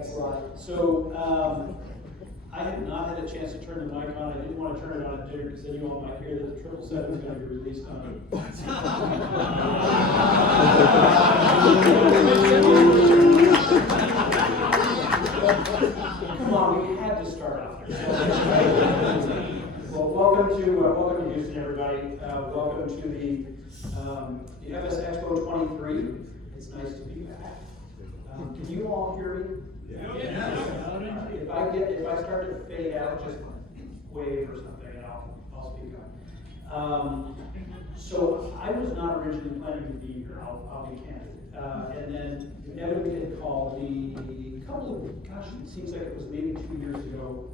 Thanks a lot. So, I have not had a chance to turn the mic on. I didn't want to turn it on at dinner because then you all might hear that the 777 is going to be released on. Come on, we had to start off there. Well, welcome to Houston, everybody. Welcome to the FSExpo 23. It's nice to be back. Can you all hear me? Yeah. If I start to fade out, just wave or something, and I'll speak up. So I was not originally planning to be here. I'll be candid. And then Evan had called me a couple of, gosh, it seems like it was maybe 2 years ago,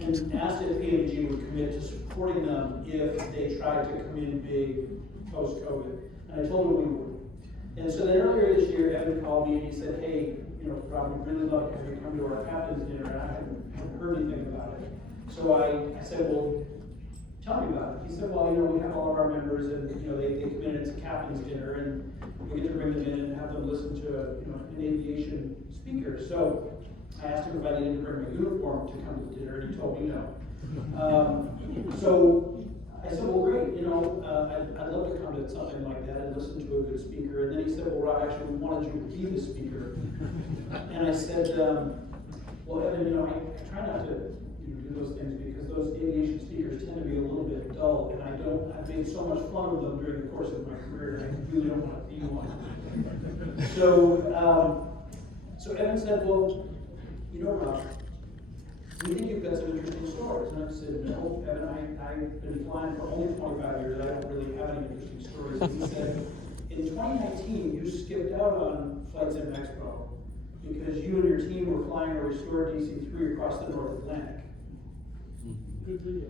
and asked if PMDG would commit to supporting them if they tried to come in big post-COVID. And I told him we would. And so then earlier this year, Evan called me and he said, hey, Rob, we'd really love to have you come to our captain's dinner, and I haven't heard anything about it. So I said, well, tell me about it. He said, well, we have all of our members, and they come in, it's a captain's dinner, and we get to bring them in and have them listen to an aviation speaker. So I asked him if I needed to bring my uniform to come to dinner, and he told me no. So I said, well, great, I'd love to come to something like that and listen to a good speaker. And then he said, well, Rob, actually, we wanted you to be the speaker. And I said, well, Evan, I try not to do those things because those aviation speakers tend to be a little bit dull, and I've made so much fun of them during the course of my career, and I really don't want to be one. So Evan said, well, Rob, we think you've got some interesting stories. And I said, no, Evan, I've been flying for only 25 years. I don't really have any interesting stories. And he said, in 2019, you skipped out on flights in Expo because you and your team were flying a restored DC-3 across the North Atlantic. Good video.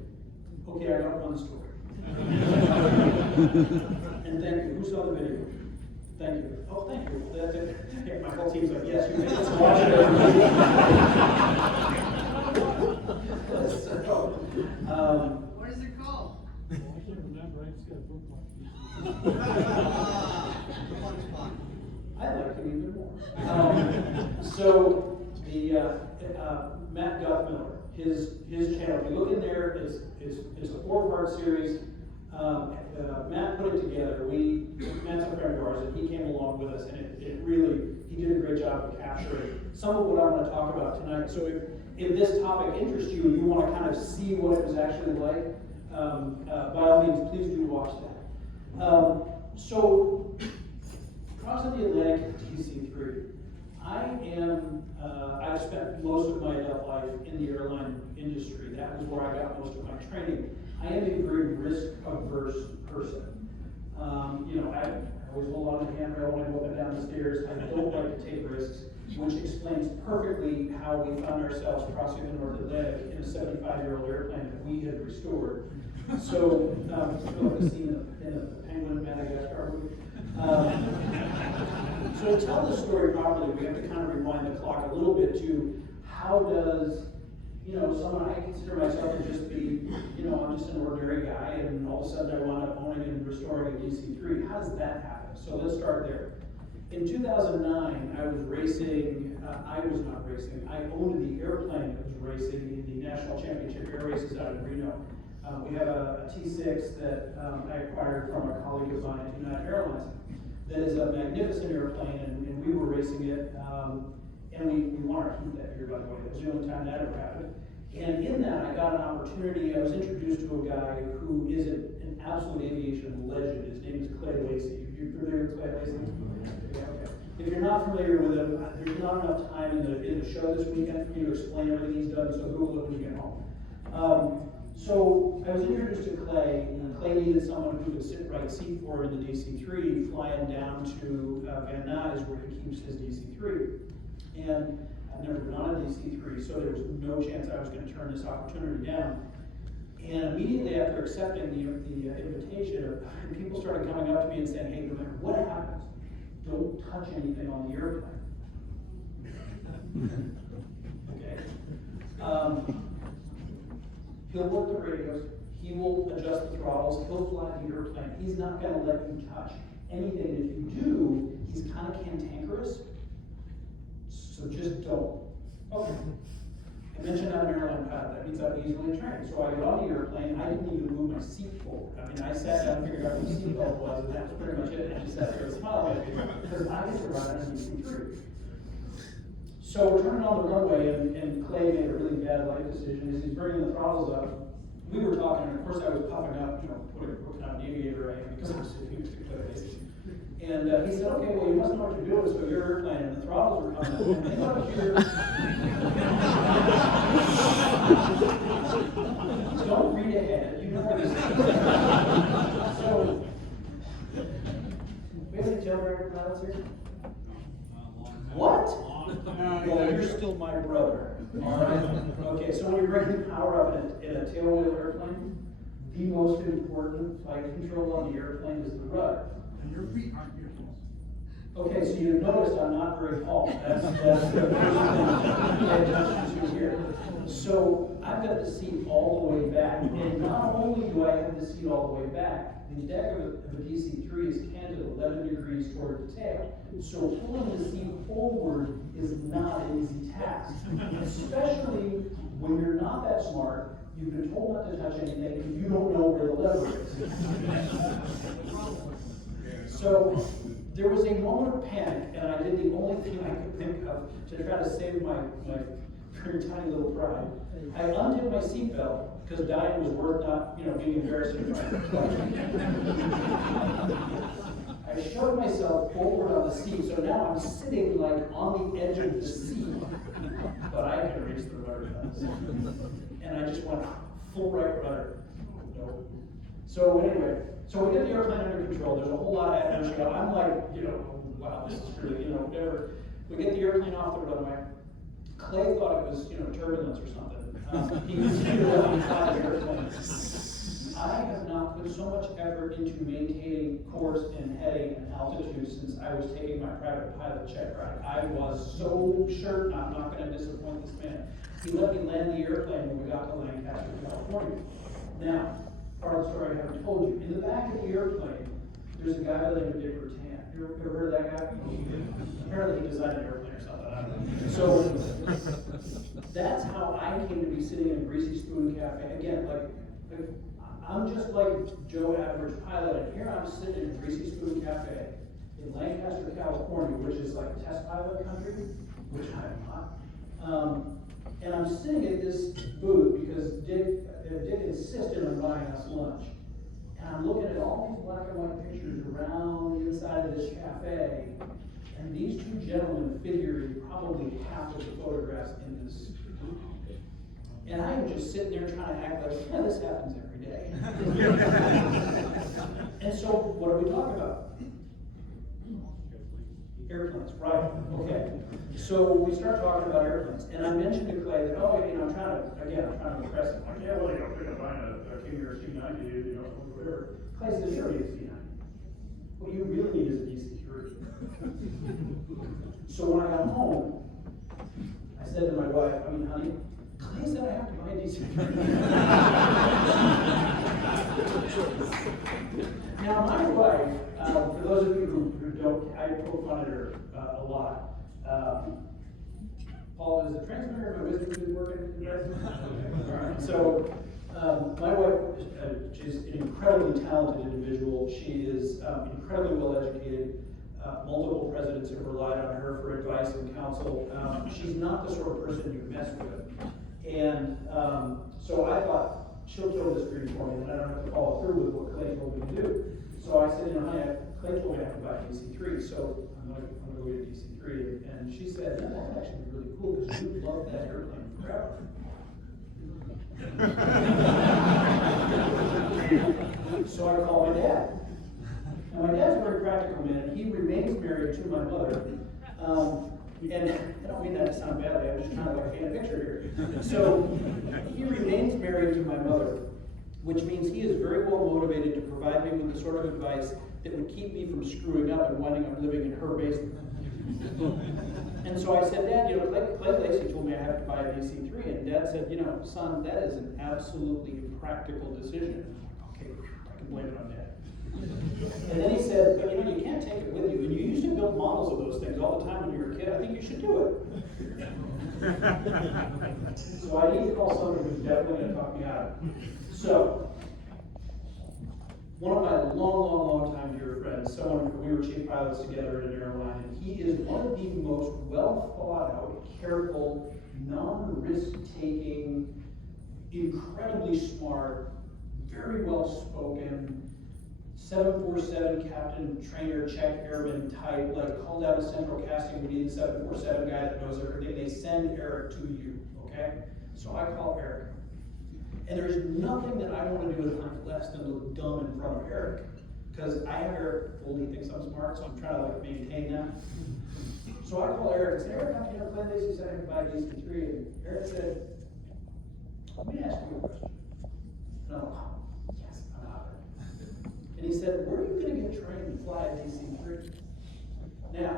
Okay, I got one story. And thank you. Who saw the video? Thank you. Oh, thank you. That's it. My whole team's like, yes, you made us watch it. What is it called? I can't remember. I just got a bookmark. I like it even more. So the Matt Guthmiller, his channel, if you look in there, is a 4-part series. Matt put it together. Matt's a friend of ours, and he came along with us, and he did a great job of capturing some of what I want to talk about tonight. So if this topic interests you and you want to kind of see what it was actually like, by all means, please do watch that. So, crossing the Atlantic DC-3, I've spent most of my adult life in the airline industry. That was where I got most of my training. I am a very risk-averse person. I always hold on to the handrail when I go up and down the stairs. I don't like to take risks, which explains perfectly how we found ourselves crossing the North Atlantic in a 75-year-old airplane that we had restored. So, the scene in the Penguin Madagascar movie. So to tell this story properly, we have to kind of rewind the clock a little bit to how does, someone I consider myself to just be, I'm just an ordinary guy, and all of a sudden I wound up owning and restoring a DC-3. How does that happen? So let's start there. In 2009, I was I owned the airplane that was racing in the National Championship Air Races out in Reno. We have a T6 that I acquired from a colleague of mine at United Airlines. That is a magnificent airplane, and we were racing it, and we won our heat that year, by the way. That was the only time that ever happened. And in that, I got an opportunity. I was introduced to a guy who is an absolute aviation legend. His name is Clay Lacey. You're familiar with Clay Lacey? Yeah, okay. If you're not familiar with him, there's not enough time in the show this weekend for me to explain everything he's done, so Google it when you get home. So I was introduced to Clay, and Clay needed someone who could sit right seat for him in the DC-3, flying down to Van Nuys where he keeps his DC-3. And I've never been on a DC-3, so there was no chance I was going to turn this opportunity down. And immediately after accepting the invitation, people started coming up to me and saying, hey, no matter what happens, don't touch anything on the airplane. Okay. He'll work the radios, he will adjust the throttles, he'll fly the airplane. He's not going to let you touch anything. If you do, he's kind of cantankerous. So just don't. Okay. I mentioned I'm an airline pilot, that means I'm easily trained. So I get on the airplane, I didn't even move my seat forward. I mean, I sat down and figured out what the seatbelt was, and that was pretty much it. And she sat there and smiled at me, because I get to ride on DC-3. So we're turning on the runway, and Clay made a really bad life decision. As he's bringing the throttles up, we were talking, and of course I was puffing up, what kind of aviator I am, because I'm so used to Clay. And he said, okay, well, you must know what you're doing, so you're airplane, and the throttles are coming up. And don't read ahead, you know where this is. So, we have any tailbreaker pilots here? What? Well, you're still my brother, all right? Okay, so when you're bringing power up in a tailwheel airplane, the most important flight control on the airplane is the rudder. And your feet aren't your toes. Okay, so you've noticed I'm not very tall. That's the first thing to pay attention to here. So I've got the seat all the way back, and not only do I have the seat all the way back, the deck of a DC-3 is canted 11 degrees toward the tail. So pulling the seat forward is not an easy task, especially when you're not that smart. You've been told not to touch anything, and you don't know where the lever is. So there was a moment of panic, and I did the only thing I could think of to try to save my very tiny little pride. I undid my seatbelt, because dying was worth not, being embarrassed in front of the I shoved myself forward on the seat, so now I'm sitting like on the edge of the seat, but I could reach the rudder buttons. And I just went full right rudder. Nope. So anyway, so we get the airplane under control. There's a whole lot of energy. I'm like, wow, this is really, whatever. We get the airplane off the runway. Clay thought it was, turbulence or something. He was really fly the airplane. I have not put so much effort into maintaining course and heading and altitude since I was taking my private pilot check ride. I was so sure I'm not going to disappoint this man. He let me land the airplane when we got to Lancaster, California. Now, part of the story I haven't told you. In the back of the airplane, there's a guy by the name of Dick Rutan. You ever heard of that guy? Apparently he designed an airplane or something. I don't know. So that's how I came to be sitting in a Greasy Spoon Cafe. Again, like I'm just like Joe Average Pilot, and here I'm sitting in a Greasy Spoon Cafe in Lancaster, California, which is like test pilot country, which I'm not. And I'm sitting at this booth because Dick insisted on buying us lunch. And I'm looking at all these black and white pictures around the inside of this cafe, and these two gentlemen figure in probably half of the photographs in this booth. And I am just sitting there trying to act like, yeah, this happens every day. And so, what are we talking about? Airplanes, right, okay. So we start talking about airplanes, and I mentioned to Clay that, I'm trying to impress him. Like, yeah, well, you're going to find a King or a C90, whatever. Clay says, you don't need a C90. What you really need is a DC-3. So when I got home, I said to my wife, honey, Clay said I have to buy a DC-3. Now, my wife, for those of you who don't, I poke fun at her a lot. Paul, is the transmitter of my wisdom tooth working? All right. So, my wife, she's an incredibly talented individual. She is incredibly well educated. Multiple presidents have relied on her for advice and counsel. She's not the sort of person you mess with. And so I thought, she'll kill this dream for me, and I don't have to follow through with what Clay told me to do. So I said, honey, Clay told me I have to buy a DC-3, so I'm going to go get a DC-3. And she said, that would actually be really cool, because you would love that airplane forever. So I called my dad. Now my dad's a very practical man. He remains married to my mother. And I don't mean that to sound badly, I'm just trying to paint a picture here. So he remains married to my mother, which means he is very well motivated to provide me with the sort of advice that would keep me from screwing up and winding up living in her basement. And so I said, Dad, Clay Lacey told me I have to buy a DC-3, and Dad said, son, that is an absolutely impractical decision. I'm like, okay, can blame it on Dad. And then he said, but you can't take it with you. And you used to build models of those things all the time when you were a kid. I think you should do it. So I need to call somebody who's definitely going to talk me out of it. So, one of my long time dear friends, we were chief pilots together at an airline, and he is one of the most well thought out, careful, non-risk taking, incredibly smart, very well spoken, 747 captain, trainer, check airman type, like called out of central casting, we need the 747 guy that knows everything. They send Eric to you, okay? So I call Eric. And there's nothing that I want to do in life less than look dumb in front of Eric. Because I have Eric told he thinks I'm smart, so I'm trying to like maintain that. So I call Eric and say, Eric, I'm here playing this, he said I can buy DC3. And Eric said, let me ask you a question. And I'm like, oh, yes, I'm out there. And he said, where are you going to get trained to fly a DC3? Now,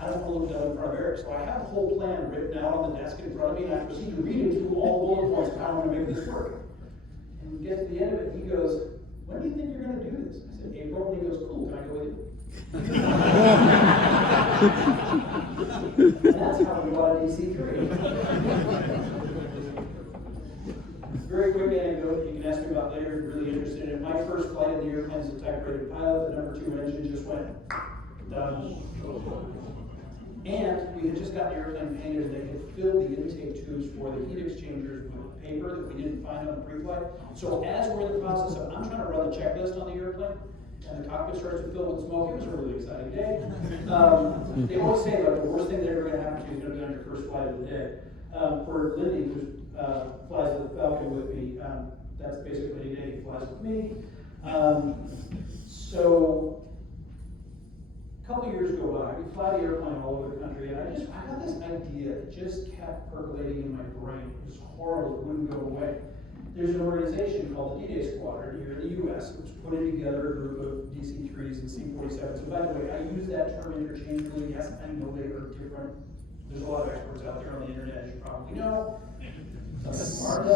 I don't want to look down in front of Eric, so I have a whole plan written out on the desk in front of me, and I proceed to read it through all the bullet points of how I'm going to make this work. And we get to the end of it, he goes, when do you think you're going to do this? I said, April, and he goes, cool, can I go with you? And that's how we bought a DC3. Very quick anecdote you can ask me about later if you're really interested in it. My first flight in the airplane as a type-rated pilot, the #2 engine just went done. And we had just got the airplane painted, and they had filled the intake tubes for the heat exchangers with paper that we didn't find on the pre-flight. So as we're in the process of, I'm trying to run the checklist on the airplane, and the cockpit starts to fill with smoke. It was a really exciting day. They always say like the worst thing that ever going to happen to you is going to be on your first flight of the day. For Lindy, who flies the Falcon with me, that's basically any day he flies with me. So a couple of years go by, we fly the airplane all over the country, and I got this idea that just kept percolating in my brain. It was horrible, it wouldn't go away. There's an organization called the D-Day Squadron here in the U.S. which is putting together a group of DC-3s and C-47s. And by the way, I use that term interchangeably. Yes, I know they are different. There's a lot of experts out there on the internet, as you probably know. Some smart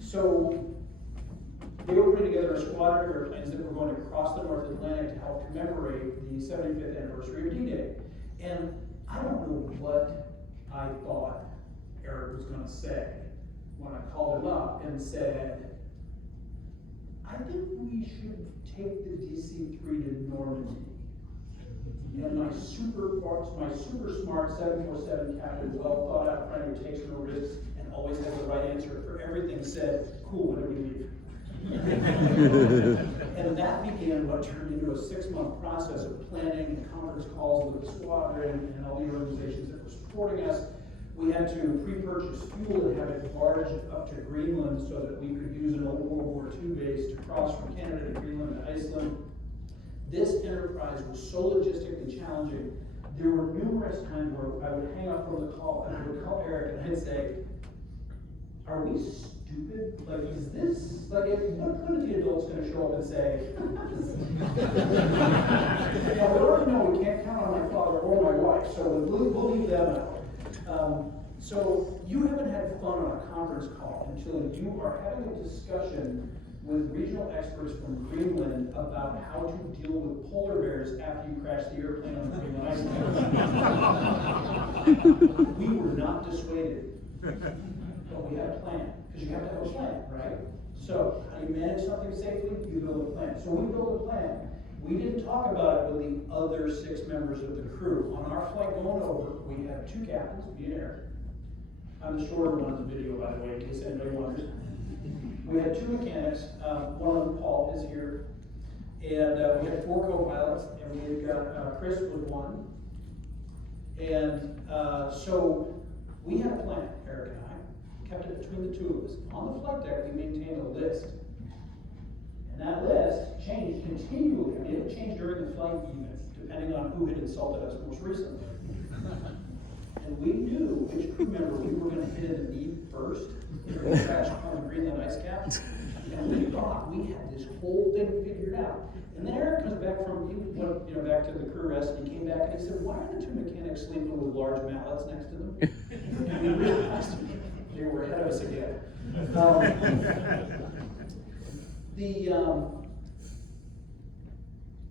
So they were putting together a squadron of airplanes that were going to cross the North Atlantic to help commemorate the 75th anniversary of D-Day. And I don't know what I thought Eric was going to say when I called him up and said, I think we should take the DC-3 to Normandy. And my super smart 747 captain, well thought out friend who takes no risks and always has the right answer for everything said, cool, when do we leave? And that began what turned into a 6-month process of planning and conference calls with the squadron and all the organizations that were supporting us. We had to pre-purchase fuel and have it barged up to Greenland so that we could use an old World War II base to cross from Canada to Greenland to Iceland. This enterprise was so logistically challenging. There were numerous times where I would hang up from the call and I would call Eric and I'd say, are we stupid? Like, is this, like, at what point are the adults going to show up and say, yeah, we already know we can't count on my father or my wife, so we'll leave them out. So you haven't had fun on a conference call until you are having a discussion with regional experts from Greenland about how to deal with polar bears after you crash the airplane on the Greenland ice. We were not dissuaded, but we had a plan, because you have to have a plan, right? So how you manage something safely, you build a plan. So we built a plan. We didn't talk about it with the other 6 members of the crew. On our flight going over, we had 2 captains, me and Eric. I'm the shorter one in the video, by the way, in case anybody wonders. We had 2 mechanics, one of them, Paul, is here, and we had 4 co-pilots, and we had got, Chris was one. And so we had a plan, Eric and I, kept it between the 2 of us. On the flight deck, we maintained a list. And that list changed continually. I mean, it changed during the flight even, depending on who had insulted us most recently. And we knew which crew member we were going to hit in the knee first during the crash on the Greenland ice cap. And we thought we had this whole thing figured out. And then Eric comes back from, he went, back to the crew rest, and he came back and he said, why are the 2 mechanics sleeping with large mallets next to them? And we realized they were head us again.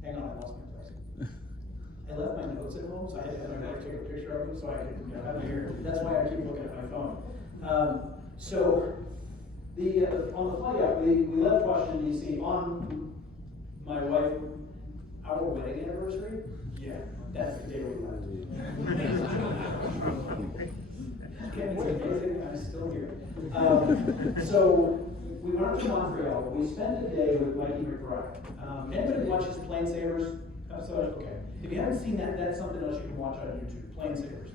Hang on, I lost my place. I left my notes at home, so I had to have my wife take a picture of them so I could, have them here. That's why I keep looking at my phone. On the flight out, we left Washington DC on my wife, our wedding anniversary. Yeah, that's the day we left. It's amazing, I'm still here. So we went up to Montreal. We spent a day with Mikey McBride. Anybody watches Plane Savers? Okay. If you haven't seen that, that's something else you can watch on YouTube. Plane Savers.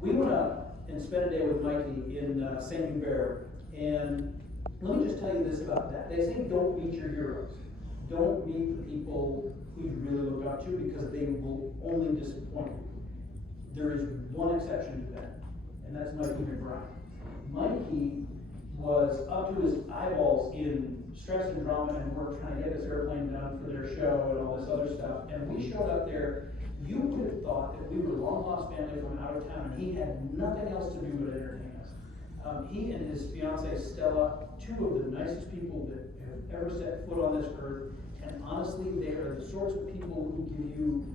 We went up and spent a day with Mikey in Saint Hubert. And let me just tell you this about that. They say don't meet your heroes. Don't meet the people who you really look up to because they will only disappoint you. There is one exception to that, and that's Mikey McBride. Mikey was up to his eyeballs in stress and drama and work trying to get this airplane done for their show and all this other stuff. And we showed up there, you would have thought that we were a long-lost family from out of town, and he had nothing else to do but entertain us. He and his fiancee Stella, two of the nicest people that have ever set foot on this earth, and honestly, they are the sorts of people who give you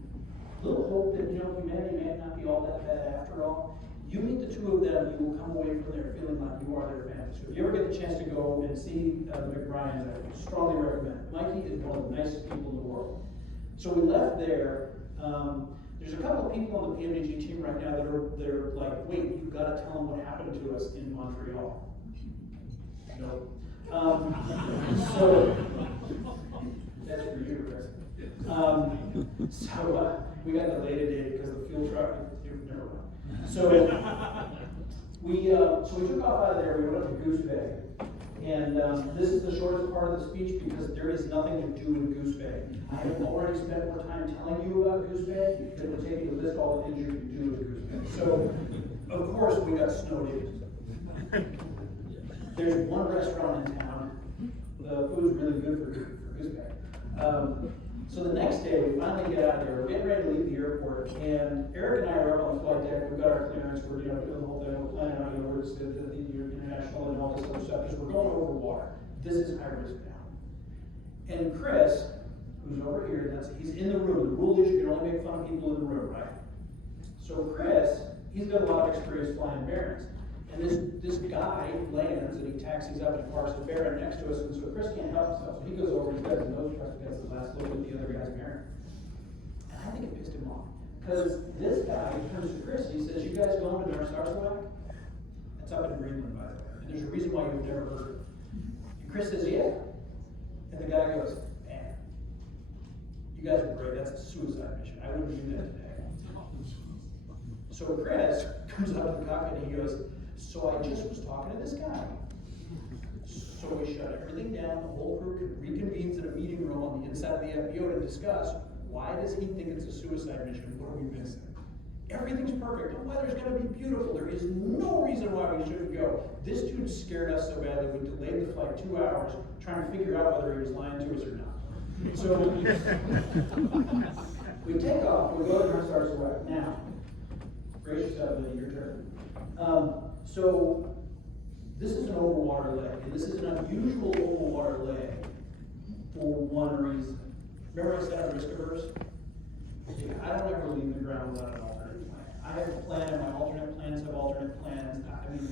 a little hope that, humanity may not be all that bad after all. You meet the two of them, you will come away from there feeling like you are their family. So if you ever get the chance to go and see the McBrides, I strongly recommend it. Mikey is one of the nicest people in the world. So we left there. There's a couple of people on the PMDG team right now that are like, wait, you've got to tell them what happened to us in Montreal. No. So that's for you, Chris. We got delayed a day because the fuel truck. Never mind. So we took off out of there. We went up to Goose Bay, and this is the shortest part of the speech because there is nothing to do in Goose Bay. I have already spent more time telling you about Goose Bay than it would take me to list all the things you can do in Goose Bay. So, of course, we got snowed in. There's one restaurant in town. The food's really good for Goose Bay. So the next day, we finally get out of there. We're getting ready to leave the airport, and Eric and I are up on the flight deck. We've got our clearance. We're doing the whole thing. We're planning on where it's the international and all this other stuff because we're going over water. This is high risk now. And Chris, who's over here, he's in the room. The rule is you can only make fun of people in the room, right? So Chris, he's got a lot of experience flying Barons. And this guy lands and he taxis up and parks the Baron next to us, and so Chris can't help himself. So he goes over, he does his nose press, gets the last look at the other guy's Baron. And I think it pissed him off. Because this guy turns to Chris and he says, you guys going to Randazzo? That's up in Greenland, by the way. And there's a reason why you've never heard of it. And Chris says, yeah. And the guy goes, man, you guys are great. That's a suicide mission. I wouldn't do that today. So Chris comes up to the cockpit and he goes, so I just was talking to this guy. So we shut everything down, the whole crew reconvenes in a meeting room on the inside of the FBO to discuss why does he think it's a suicide mission? What are we missing? Everything's perfect. The weather's going to be beautiful. There is no reason why we shouldn't go. This dude scared us so badly we delayed the flight 2 hours trying to figure out whether he was lying to us or not. So we take off, we go to Randazzo. Now, brace yourself, Lydia, your turn. So this is an overwater leg, and this is an unusual overwater leg for one reason. Remember I said I'm risk averse? I don't ever leave the ground without an alternate plan. I have a plan, and my alternate plans have alternate plans.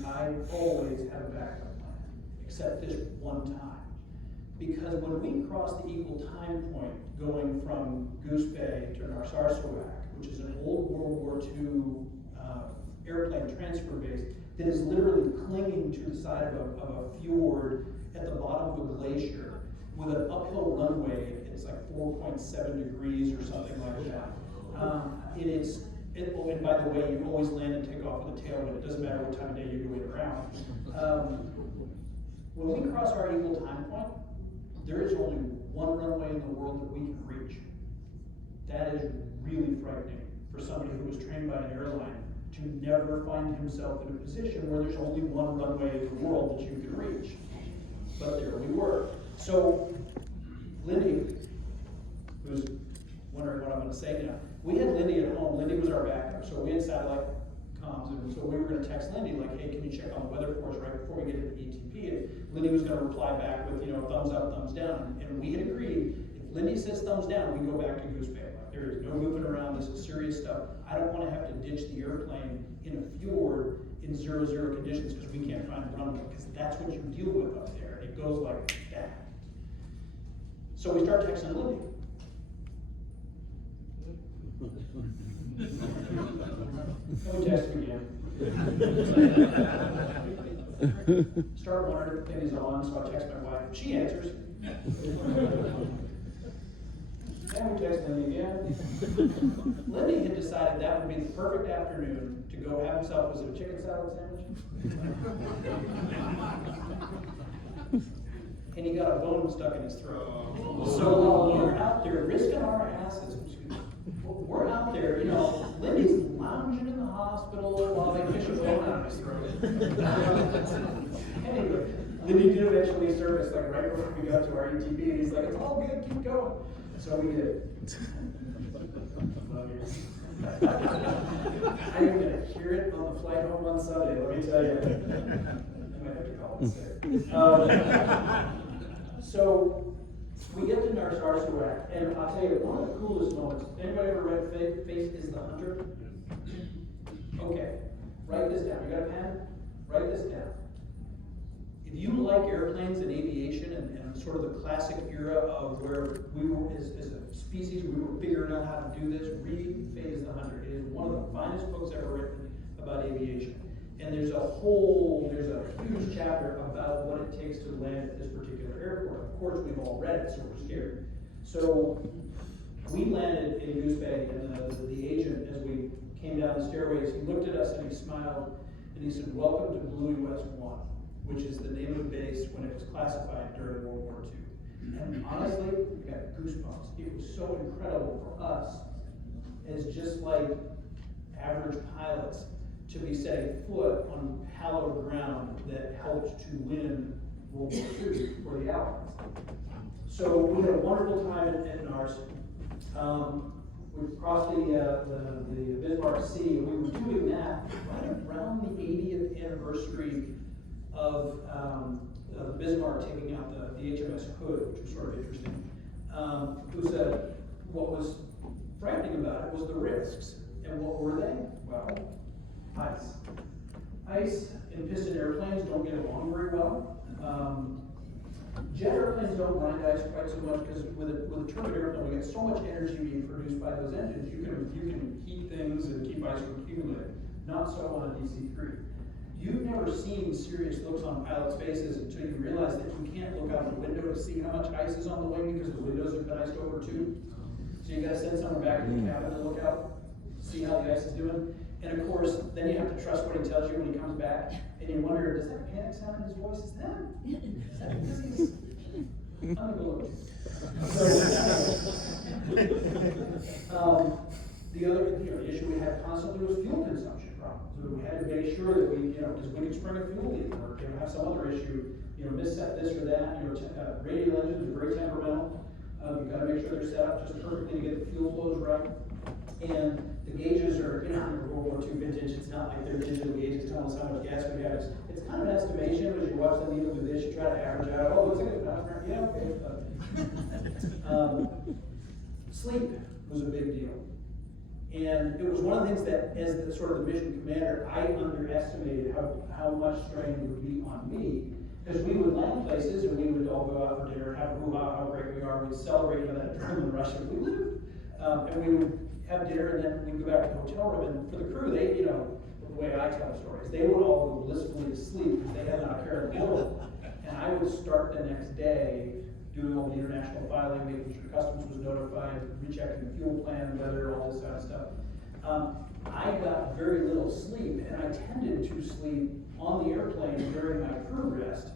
I always have a backup plan, except this one time. Because when we crossed the equal time point going from Goose Bay to Narsarsuaq, which is an old World War II airplane transfer base that is literally clinging to the side of a fjord at the bottom of a glacier with an uphill runway. It's like 4.7 degrees or something like that. And by the way, you always land and take off with a tailwind. It doesn't matter what time of day you're going around. When we cross our equal time point, there is only one runway in the world that we can reach. That is really frightening for somebody who was trained by an airline to never find himself in a position where there's only one runway in the world that you can reach. But there we were. So, Lindy, who's wondering what I'm going to say now, we had Lindy at home. Lindy was our backup. So we had satellite comms and so we were gonna text Lindy, like, hey, can you check on the weather for us right before we get to the ETP? And Lindy was gonna reply back with, thumbs up, thumbs down, and we had agreed, if Lindy says thumbs down, we go back to Goose Bay. Like, there is no moving around, this is serious stuff. I don't wanna have to ditch the airplane in a fjord in 0-0 conditions, because we can't find a runway, because that's what you deal with up there. It goes like that. So we start texting Lindy. And we text him again. Start wondering if the thing is on, so I text my wife. She answers. And we text Lindy again. Lindy had decided that would be the perfect afternoon to go have himself, was it a chicken salad sandwich? And he got a bone stuck in his throat. So while we're out there risking our asses, we're out there, Lindy's lounging in the hospital while they fish a bone out of his throat. Anyway, Lindy did eventually surface, like right before we got to our ETP, and he's like, it's all good, keep going. So we did. Love you. I am gonna hear it on the flight home on Sunday, let me tell you. I might have to call it sick. So we get to Narsarsawak, and I'll tell you, one of the coolest moments, anybody ever read Face is the Hunter? Okay, write this down. You got a pen? Write this down. If you like airplanes and aviation and sort of the classic era of where we were, as a species, we were figuring out how to do this, read Fate is the Hunter. It is one of the finest books ever written about aviation. And there's a huge chapter about what it takes to land at this particular airport. Of course, we've all read it, so we're scared. So we landed in Goose Bay, and the agent, as we came down the stairways, he looked at us and he smiled, and he said, welcome to Bluey West 1, which is the name of the base when it was classified during World War II. And honestly, I got goosebumps. It was so incredible for us, as just like average pilots, to be setting foot on hallowed ground that helped to win World War II for the Allies. So we had a wonderful time at NARS. We crossed the Bismarck Sea, and we were doing that right around the 80th anniversary of Bismarck taking out the HMS Hood, which was sort of interesting. What was frightening about it was the risks. And what were they? Well, ice. Ice and piston airplanes don't get along very well. Jet airplanes don't mind ice quite so much because with a turbine airplane, we get so much energy being produced by those engines, you can heat things and keep ice from accumulating. Not so on a DC-3. You've never seen serious looks on pilots' faces until you realize that you can't look out the window to see how much ice is on the wing because the windows have been iced over too. So you gotta send someone back in the cabin to look out, see how the ice is doing. And of course, then you have to trust what he tells you when he comes back, and you wonder, does that panic sound in his voice? Is that because he's unbelievable? So, the other issue we had constantly was fuel consumption problems. So we had to make sure that we, because we could spring a fuel leak or have some other issue, misset this or that. Radial engines are very temperamental. You've got to make sure they're set up just perfectly to get the fuel flows right. And the gauges are, World War II vintage. It's not like they're digital gauges telling us how much gas we have. It's kind of an estimation. As you watch them even do this, you try to average out. Oh, looks like it's about right. Yeah, okay. Sleep was a big deal. And it was one of the things that, as the sort of the mission commander, I underestimated how much strain would be on me. Because we would land places and we would all go out for dinner, have a hoo-ha, how great we are. We'd celebrate that adrenaline rush that we lived. And we would have dinner and then we'd go back to the hotel room. And for the crew, they, the way I tell stories, they would all go blissfully to sleep because they had not a care in the world. And I would start the next day doing all the international filing, making sure customs was notified, rechecking the fuel plan, weather, all this kind of stuff. I got very little sleep, and I tended to sleep on the airplane during my crew rest,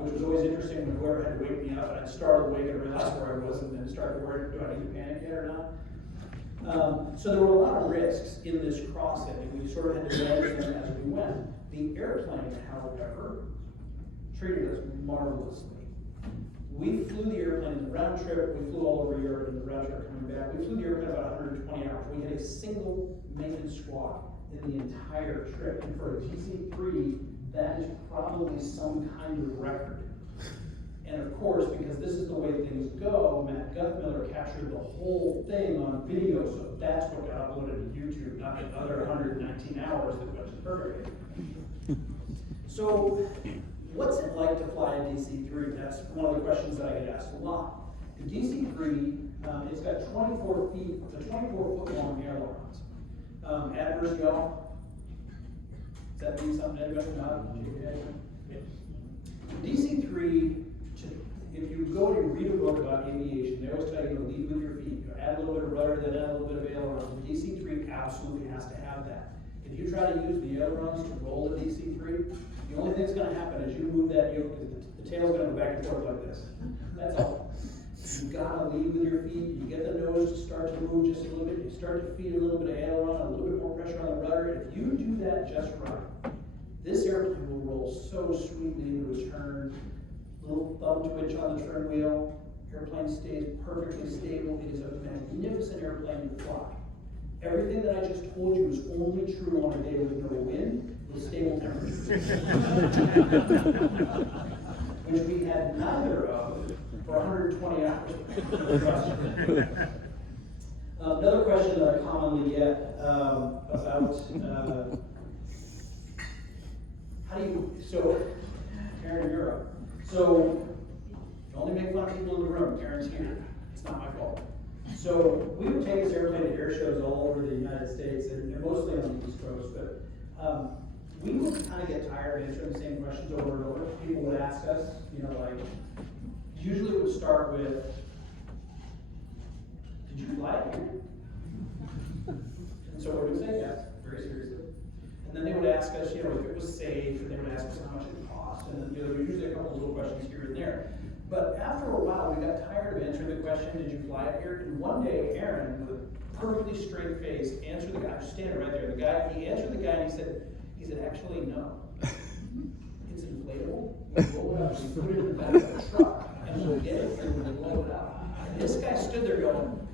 which was always interesting when whoever had to wake me up, and I'd startle awake and realize where I was, and then start to worry, do I need to panic yet or not? So there were a lot of risks in this crossing, and we sort of had to manage them as we went. The airplane, however, treated us marvelously. We flew the airplane in the round trip, we flew all over Europe in the round trip coming back. We flew the airplane about 120 hours. We had a single maintenance squad in the entire trip. And for a DC-3, that is probably some kind of record. And of course, because this is the way things go, Matt Guthmiller captured the whole thing on video, so that's what got uploaded to YouTube, not the other 119 hours that went to perfect. So, what's it like to fly a DC-3? That's one of the questions that I get asked a lot. The DC-3, it's got 24 feet, it's a 24-foot long ailerons. Adverse, y'all? Does that mean something to anybody? The DC-3, if you go and read a book about aviation, they always tell you to lead with your feet. You add a little bit of rudder, then add a little bit of ailerons. The DC-3 absolutely has to have that. If you try to use the ailerons to roll the DC-3, the only thing that's going to happen is you move that yoke, the tail's going to go back and forth like this. That's all. You gotta lead with your feet. You get the nose to start to move just a little bit. You start to feed a little bit of aileron, a little bit more pressure on the rudder. If you do that just right, this airplane will roll so sweetly into a turn. Little thumb twitch on the trim wheel. Airplane stays perfectly stable. It is a magnificent airplane to fly. Everything that I just told you is only true on a day with no wind, with stable temperatures. Which we had neither of for 120 hours. Another question that I commonly get about how do you, so Karen, you're up. So you only make fun of people in the room. Karen's here. It's not my fault. So we would take this airplane to air shows all over the United States and mostly on the East Coast, but we would kind of get tired of answering the same questions over and over. People would ask us, like, usually it would start with, did you fly it here? And so we would say yes, very seriously. And then they would ask us, if it was safe, and they would ask us how much it cost, and then there were usually a couple of little questions here and there. But after a while, we got tired of answering the question, did you fly it here? And one day, Aaron, with a perfectly straight face, answered the guy, just standing right there. He answered the guy and he said, actually, no. It's inflatable. We roll it up, we put it in the back of the truck, and we'll get it here when we roll it out. And this guy stood there going,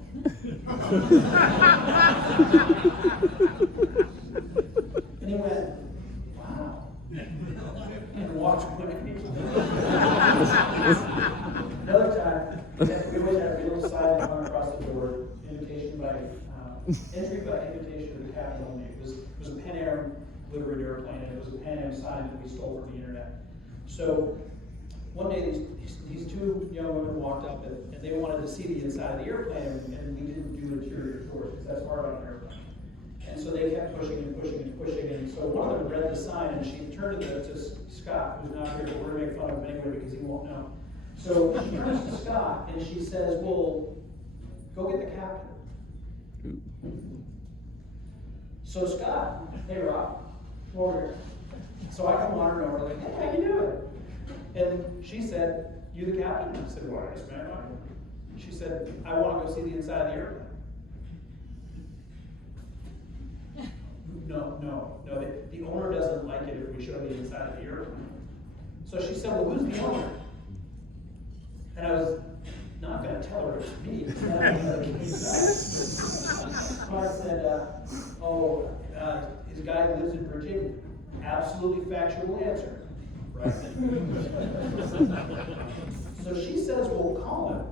and he went, wow. And walked away. Another time, we always had a little sign hung across the door, invitation by, entry by invitation of the captain only. It was a Pan Am liveried airplane, and it was a Pan Am sign that we stole from the internet. So one day these two young women walked up and they wanted to see the inside of the airplane, and we didn't do interior tours because that's hard on an airplane. And so they kept pushing and pushing and pushing, and so one of them read the sign and she turned to Scott, who's not here, but we're going to make fun of him anyway because he won't know. So she turns to Scott and she says, well, go get the captain. So Scott, hey Rob, come over here. So I come wandering over like, hey, how you doing? And she said, you the captain? I said, well, yes, ma'am. She said, I want to go see the inside of the airplane. No, the owner doesn't like it if we show the inside of the airplane. So she said, well, who's the owner? And I was not going to tell her it was me. So I said, he's a guy who lives in Virginia. Absolutely factual answer. Right? So she says, well, call him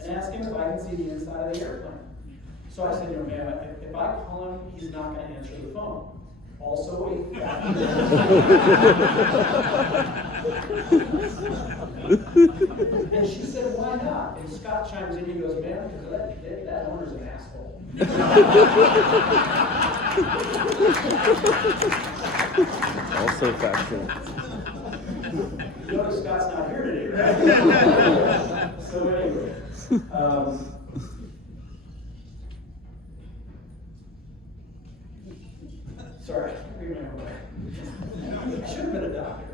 and ask him if I can see the inside of the airplane. So I said, ma'am, if I call him, he's not going to answer the phone. Also a fact. And she said, why not? And Scott chimes in and he goes, ma'am, because that owner's an asshole. Also factual. You notice Scott's not here today, right? So anyway, sorry, I should have been a doctor.